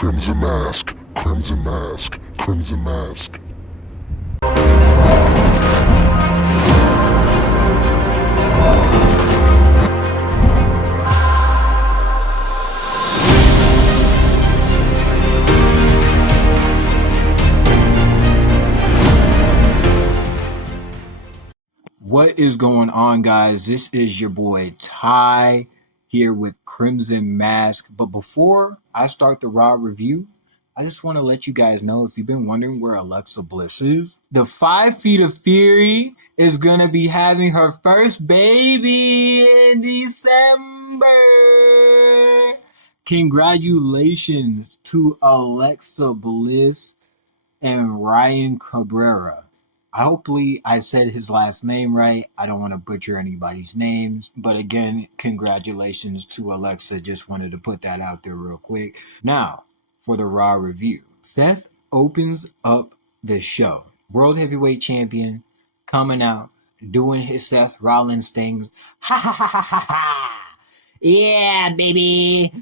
Crimson Mask, Crimson Mask, Crimson Mask. What is going on, guys? This is your boy Ty here with Crimson Mask. But before I start the Raw review, I just want to let you guys know, if you've been wondering where Alexa Bliss is, the 5 Feet of Fury is going to be having her first baby in December. Congratulations to Alexa Bliss and Ryan Cabrera. Hopefully I said his last name right. I don't want to butcher anybody's names. But again, congratulations to Alexa. Just wanted to put that out there real quick. Now, for the Raw review. Seth opens up the show. World Heavyweight Champion coming out, doing his Seth Rollins things. Ha ha ha ha ha ha. Yeah, baby.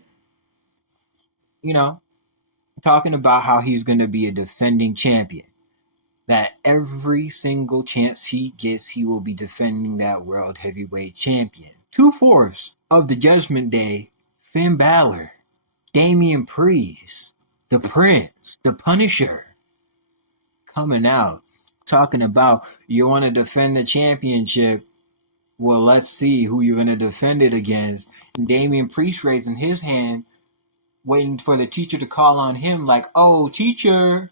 You know, talking about how he's going to be a defending champion. That every single chance he gets, he will be defending that World Heavyweight Champion. 2/4 of the Judgment Day, Finn Balor, Damian Priest, The Prince, The Punisher, coming out, talking about, you want to defend the championship? Well, let's see who you're going to defend it against. And Damian Priest raising his hand, waiting for the teacher to call on him like, oh, teacher,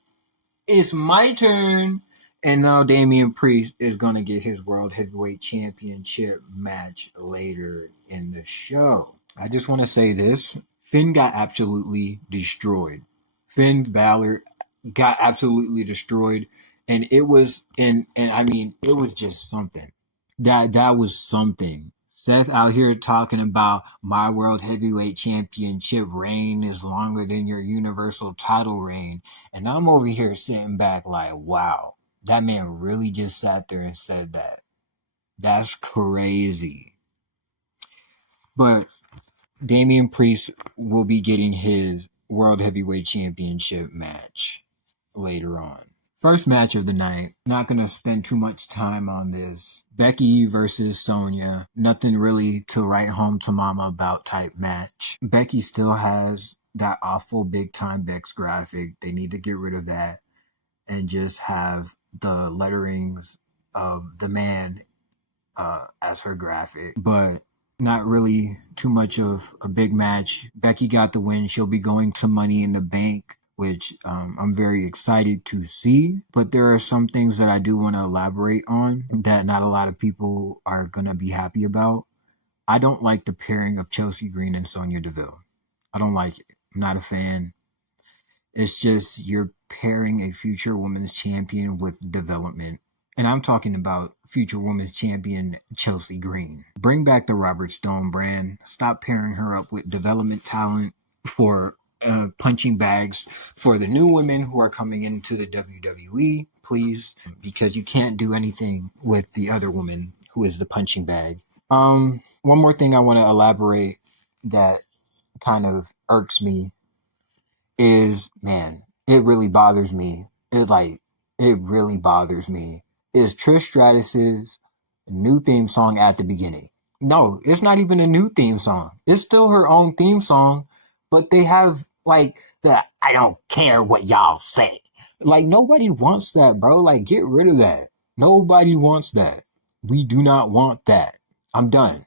it's my turn. And now Damian Priest is going to get his World Heavyweight Championship match later in the show. I just want to say this. Finn got absolutely destroyed. Finn Balor got absolutely destroyed. And it was, it was just something. That was something. Seth out here talking about my World Heavyweight Championship reign is longer than your Universal title reign. And I'm over here sitting back like, wow, that man really just sat there and said that. That's crazy. But Damian Priest will be getting his World Heavyweight Championship match later on. First match of the night, not going to spend too much time on this. Becky versus Sonya, nothing really to write home to mama about type match. Becky still has that awful big time Bex graphic. They need to get rid of that and just have the letterings of the man as her graphic. But not really too much of a big match. Becky got the win. She'll be going to Money in the Bank, which I'm very excited to see. But there are some things that I do want to elaborate on that not a lot of people are going to be happy about. I don't like the pairing of Chelsea Green and Sonya Deville. I don't like it. I'm not a fan. It's just you're pairing a future women's champion with development. And I'm talking about future women's champion Chelsea Green. Bring back the Robert Stone brand. Stop pairing her up with development talent for punching bags for the new women who are coming into the WWE, please, because you can't do anything with the other woman who is the punching bag. One more thing I want to elaborate that kind of irks me is, man, it really bothers me. It really bothers me. Is Trish Stratus's new theme song at the beginning. No, it's not even a new theme song. It's still her own theme song. But they have, like, the I don't care what y'all say. Like, nobody wants that, bro. Like, get rid of that. Nobody wants that. We do not want that. I'm done.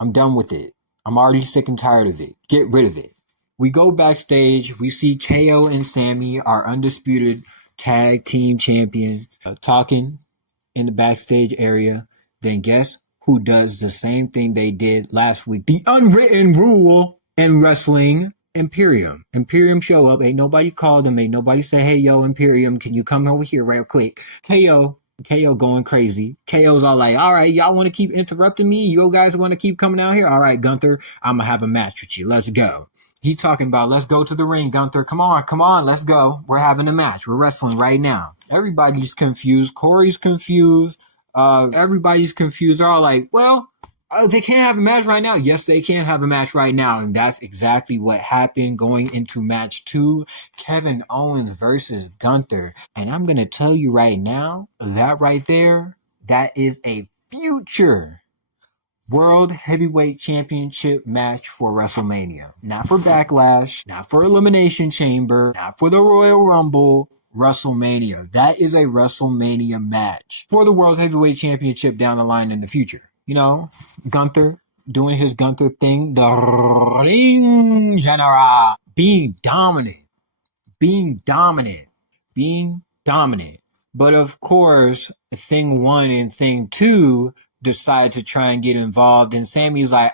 I'm done with it. I'm already sick and tired of it. Get rid of it. We go backstage. We see KO and Sammy, our undisputed tag team champions, talking in the backstage area. Then guess who does the same thing they did last week? The unwritten rule in wrestling, Imperium. Imperium show up. Ain't nobody called them. Ain't nobody say, hey, yo, Imperium, can you come over here real quick? KO going crazy. KO's all like, all right, y'all want to keep interrupting me? You guys want to keep coming out here? All right, Gunther, I'm going to have a match with you. Let's go. He talking about, let's go to the ring, Gunther. Come on, let's go. We're having a match. We're wrestling right now. Everybody's confused. Corey's confused. Everybody's confused. They're all like, well, Oh, they can't have a match right now. Yes, they can have a match right now. And that's exactly what happened going into match 2. Kevin Owens versus Gunther. And I'm going to tell you right now, that right there, that is a future World Heavyweight Championship match for WrestleMania. Not for Backlash, not for Elimination Chamber, not for the Royal Rumble. WrestleMania. That is a WrestleMania match for the World Heavyweight Championship down the line in the future. You know, Gunther doing his Gunther thing, the ring general, being dominant, being dominant, being dominant. But of course, thing 1 and thing 2 decide to try and get involved, and Sammy's like,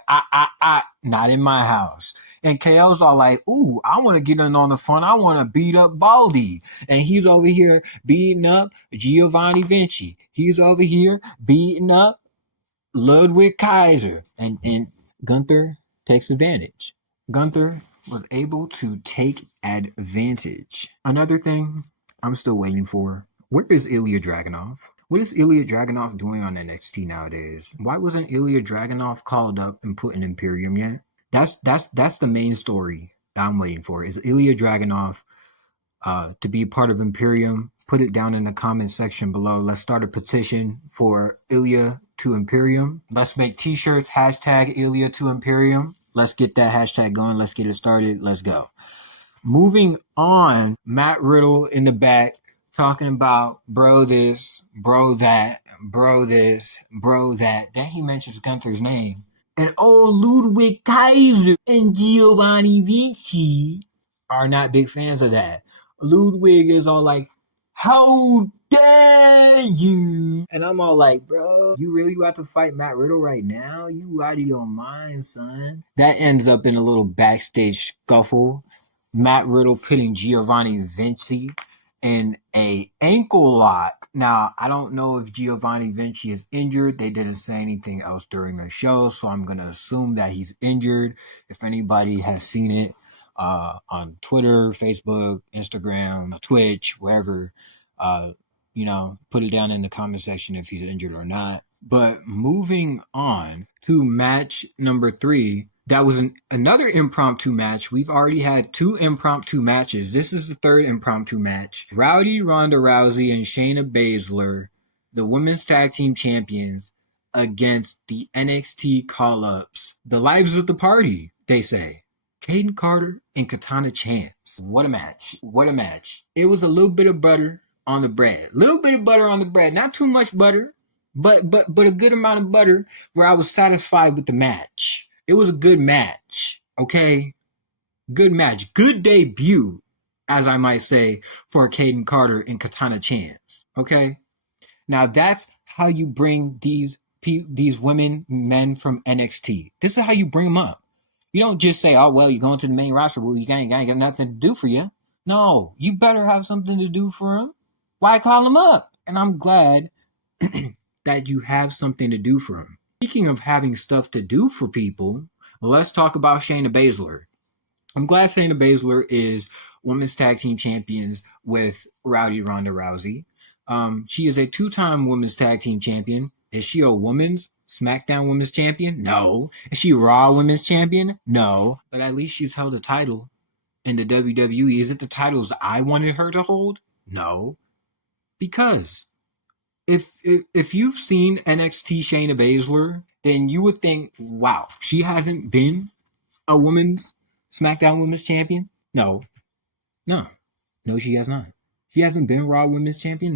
not in my house. And KO's all like, ooh, I want to get in on the fun. I want to beat up Baldy. And he's over here beating up Giovanni Vinci. He's over here beating up Ludwig Kaiser. And Gunther takes advantage. Gunther was able to take advantage. Another thing I'm still waiting for. Where is Ilya Dragunov? What is Ilya Dragunov doing on NXT nowadays? Why wasn't Ilya Dragunov called up and put in Imperium yet? That's the main story that I'm waiting for. Is Ilya Dragunov to be part of Imperium? Put it down in the comment section below. Let's start a petition for Ilya to Imperium. Let's make t-shirts, hashtag Ilya to Imperium. Let's get that hashtag going. Let's get it started. Let's go. Moving on, Matt Riddle in the back talking about bro this, bro that, bro this, bro that. Then he mentions Gunther's name. And old Ludwig Kaiser and Giovanni Vinci are not big fans of that. Ludwig is all like, how dare you? And I'm all like, bro, you really about to fight Matt Riddle right now? You out of your mind, son. That ends up in a little backstage scuffle. Matt Riddle putting Giovanni Vinci in a ankle lock. Now, I don't know if Giovanni Vinci is injured. They didn't say anything else during the show, so I'm going to assume that he's injured. If anybody has seen it on Twitter, Facebook, Instagram, Twitch, wherever, put it down in the comment section if he's injured or not. But moving on to match number 3, that was another impromptu match. We've already had 2 impromptu matches. This is the 3rd impromptu match. Rowdy Ronda Rousey and Shayna Baszler, the women's tag team champions, against the NXT call-ups. The lives of the party, they say. Caden Carter and Katana Chance. What a match. What a match. It was a little bit of butter on the bread. A little bit of butter on the bread. Not too much butter, but a good amount of butter where I was satisfied with the match. It was a good match, okay? Good match. Good debut, as I might say, for Caden Carter and Katana Chance, okay? Now, that's how you bring these women, men from NXT. This is how you bring them up. You don't just say, oh, well, you're going to the main roster. Well, you ain't got nothing to do for you. No, you better have something to do for them. Why call them up? And I'm glad that you have something to do for them. Speaking of having stuff to do for people, let's talk about Shayna Baszler. I'm glad Shayna Baszler is women's tag team champions with Rowdy Ronda Rousey. She is a 2-time women's tag team champion. Is she a women's SmackDown women's champion? No. Is she Raw women's champion? No. But at least she's held a title in the WWE. Is it the titles I wanted her to hold? No. Because if you've seen NXT Shayna Baszler, then you would think, wow, she hasn't been a women's SmackDown women's champion? No, she has not. She hasn't been Raw women's champion?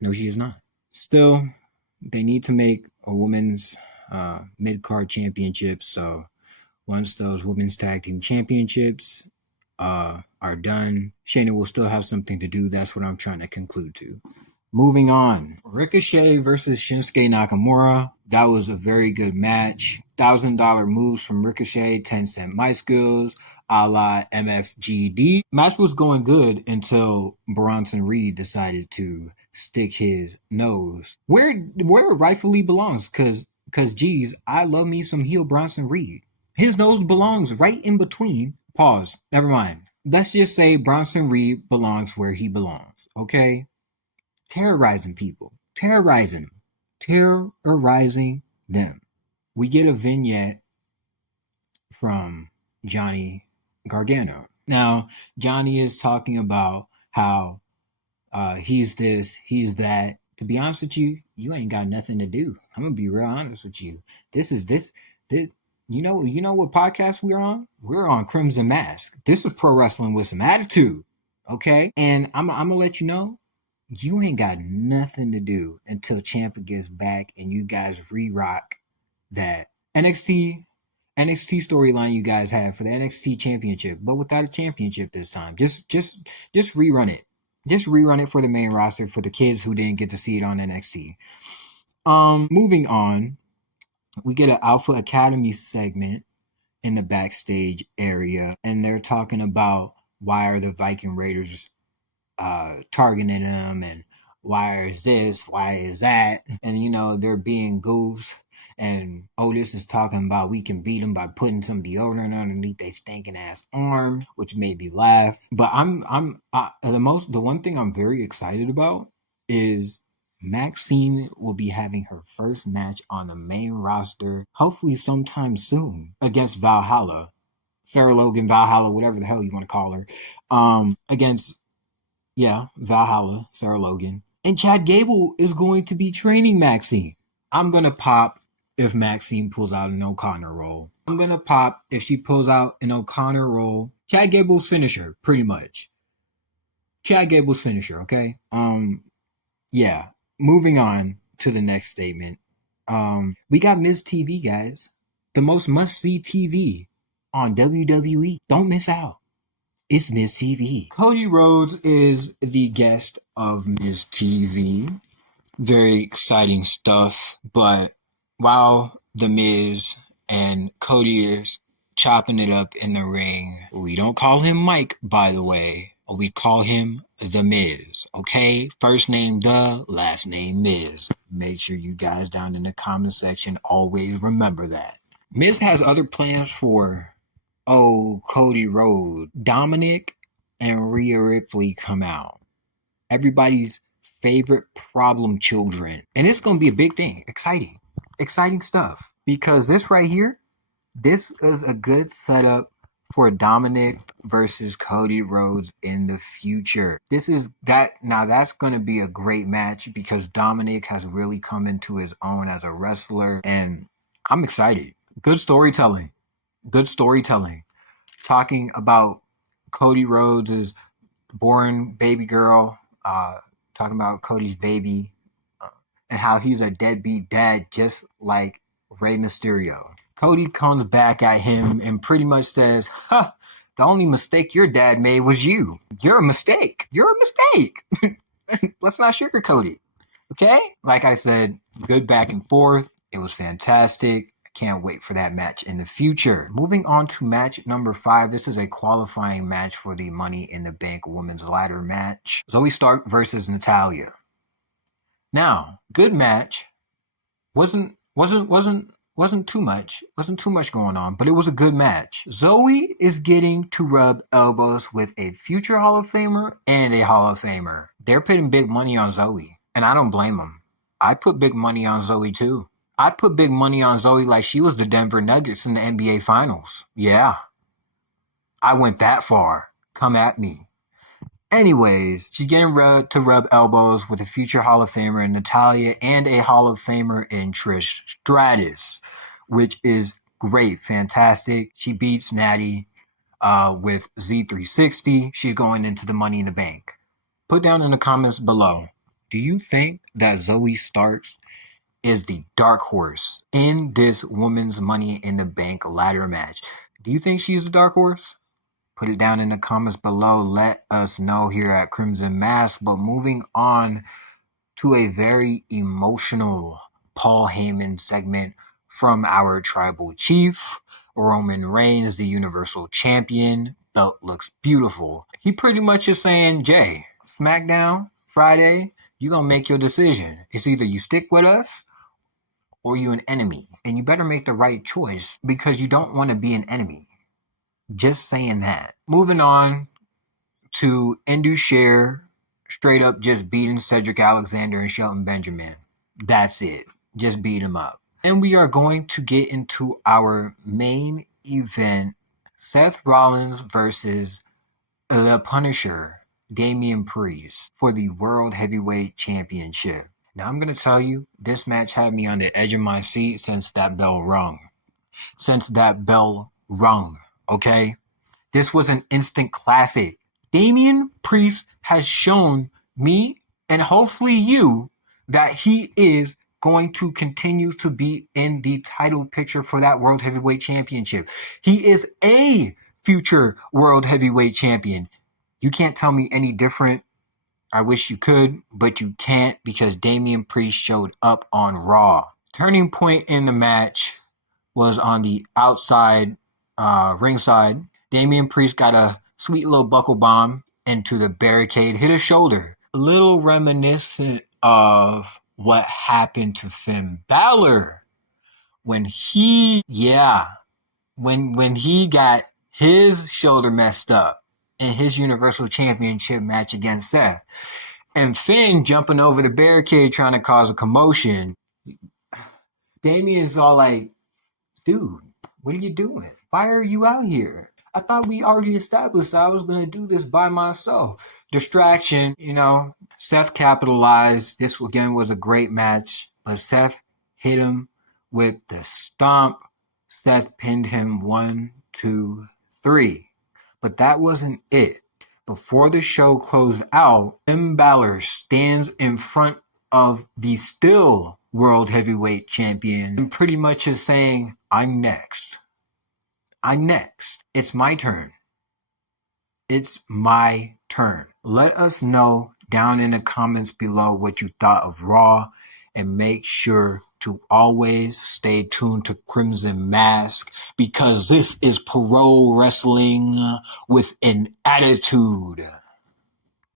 No, she has not. Still, they need to make a women's mid-card championship, so once those women's tag team championships are done, Shayna will still have something to do. That's what I'm trying to conclude to. Moving on, Ricochet versus Shinsuke Nakamura. That was a very good match. $1,000 moves from Ricochet, 10-cent my skills, a la MFGD. Match was going good until Bronson Reed decided to stick his nose where it rightfully belongs. Cause geez, I love me some heel Bronson Reed. His nose belongs right in between. Pause. Never mind. Let's just say Bronson Reed belongs where he belongs. Okay. Terrorizing people. Terrorizing them. we get a vignette from Johnny Gargano. Now, Johnny is talking about how he's this, he's that. To be honest with you, you ain't got nothing to do. I'm gonna be real honest with you. This. You know what podcast we're on? We're on Crimson Mask. This is pro wrestling with some attitude, okay? And I'm gonna let you know, you ain't got nothing to do until Ciampa gets back and you guys re-rock that NXT storyline you guys have for the NXT championship, but without a championship this time. Just rerun it. Just rerun it for the main roster for the kids who didn't get to see it on NXT. Moving on, we get an Alpha Academy segment in the backstage area, and they're talking about why are the Viking Raiders targeting him, and why is this, why is that, and they're being goofs. And Otis is talking about we can beat him by putting some deodorant underneath a stinking ass arm, which made me laugh. But the one thing I'm very excited about is Maxine will be having her first match on the main roster, hopefully sometime soon, against Valhalla. Sarah Logan, Valhalla, whatever the hell you want to call her. Against Valhalla, Sarah Logan. And Chad Gable is going to be training Maxine. I'm going to pop if Maxine pulls out an O'Connor roll. I'm going to pop if she pulls out an O'Connor roll. Chad Gable's finisher, pretty much. Chad Gable's finisher, okay? Yeah. Moving on to the next statement. We got Miz TV, guys. The most must-see TV on WWE. Don't miss out. It's Miz TV. Cody Rhodes is the guest of Miz TV. Very exciting stuff. But while The Miz and Cody is chopping it up in the ring, we don't call him Mike, by the way. We call him The Miz, okay? First name The, last name Miz. Make sure you guys down in the comment section always remember that. Miz has other plans for Cody Rhodes. Dominic and Rhea Ripley come out. Everybody's favorite problem children. And it's going to be a big thing. Exciting stuff. Because this right here, this is a good setup for Dominic versus Cody Rhodes in the future. That's going to be a great match because Dominic has really come into his own as a wrestler. And I'm excited. Good storytelling. Talking about Cody Rhodes' born baby girl, talking about Cody's baby, and how he's a deadbeat dad just like Rey Mysterio. Cody comes back at him and pretty much says, the only mistake your dad made was you. You're a mistake. Let's not sugarcoat it. Okay? Like I said, good back and forth. It was fantastic. Can't wait for that match in the future. Moving on to match number 5. This is a qualifying match for the Money in the Bank Women's Ladder match. Zoe Stark versus Natalya. Now, good match. Wasn't too much going on, but it was a good match. Zoe is getting to rub elbows with a future Hall of Famer and a Hall of Famer. They're putting big money on Zoe, and I don't blame them. I put big money on Zoe too. I put big money on Zoe like she was the Denver Nuggets in the NBA Finals. Yeah. I went that far. Come at me. Anyways, she's getting to rub elbows with a future Hall of Famer in Natalya and a Hall of Famer in Trish Stratus, which is great. Fantastic. She beats Natty with Z360. She's going into the Money in the Bank. Put down in the comments below, do you think that Zoe Starks is the dark horse in this woman's Money in the Bank ladder match? Do you think she's the dark horse? Put it down in the comments below. Let us know here at Crimson Mask. But moving on to a very emotional Paul Heyman segment from our tribal chief, Roman Reigns, the Universal Champion. Belt looks beautiful. He pretty much is saying, Jay, SmackDown, Friday, you're going to make your decision. It's either you stick with us or you an enemy. And you better make the right choice because you don't want to be an enemy. Just saying that. Moving on to Indus straight up just beating Cedric Alexander and Shelton Benjamin. That's it. Just beat him up. And we are going to get into our main event, Seth Rollins versus The Punisher, Damian Priest, for the World Heavyweight Championship. Now I'm going to tell you, this match had me on the edge of my seat since that bell rung. Okay? This was an instant classic. Damian Priest has shown me, and hopefully you, that he is going to continue to be in the title picture for that World Heavyweight Championship. He is a future World Heavyweight Champion. You can't tell me any different. I wish you could, but you can't because Damian Priest showed up on Raw. Turning point in the match was on the outside ringside. Damian Priest got a sweet little buckle bomb into the barricade, hit his shoulder. A little reminiscent of what happened to Finn Balor when when he got his shoulder messed up in his Universal Championship match against Seth. And Finn jumping over the barricade trying to cause a commotion. Damian's all like, dude, what are you doing? Why are you out here? I thought we already established that I was going to do this by myself. Distraction, Seth capitalized. This again was a great match, but Seth hit him with the stomp. Seth pinned him 1, 2, 3. But that wasn't it. Before the show closed out, Finn Balor stands in front of the still World Heavyweight Champion and pretty much is saying, I'm next. I'm next. It's my turn. It's my turn. Let us know down in the comments below what you thought of Raw, and make sure to always stay tuned to Crimson Mask because this is pro wrestling with an attitude.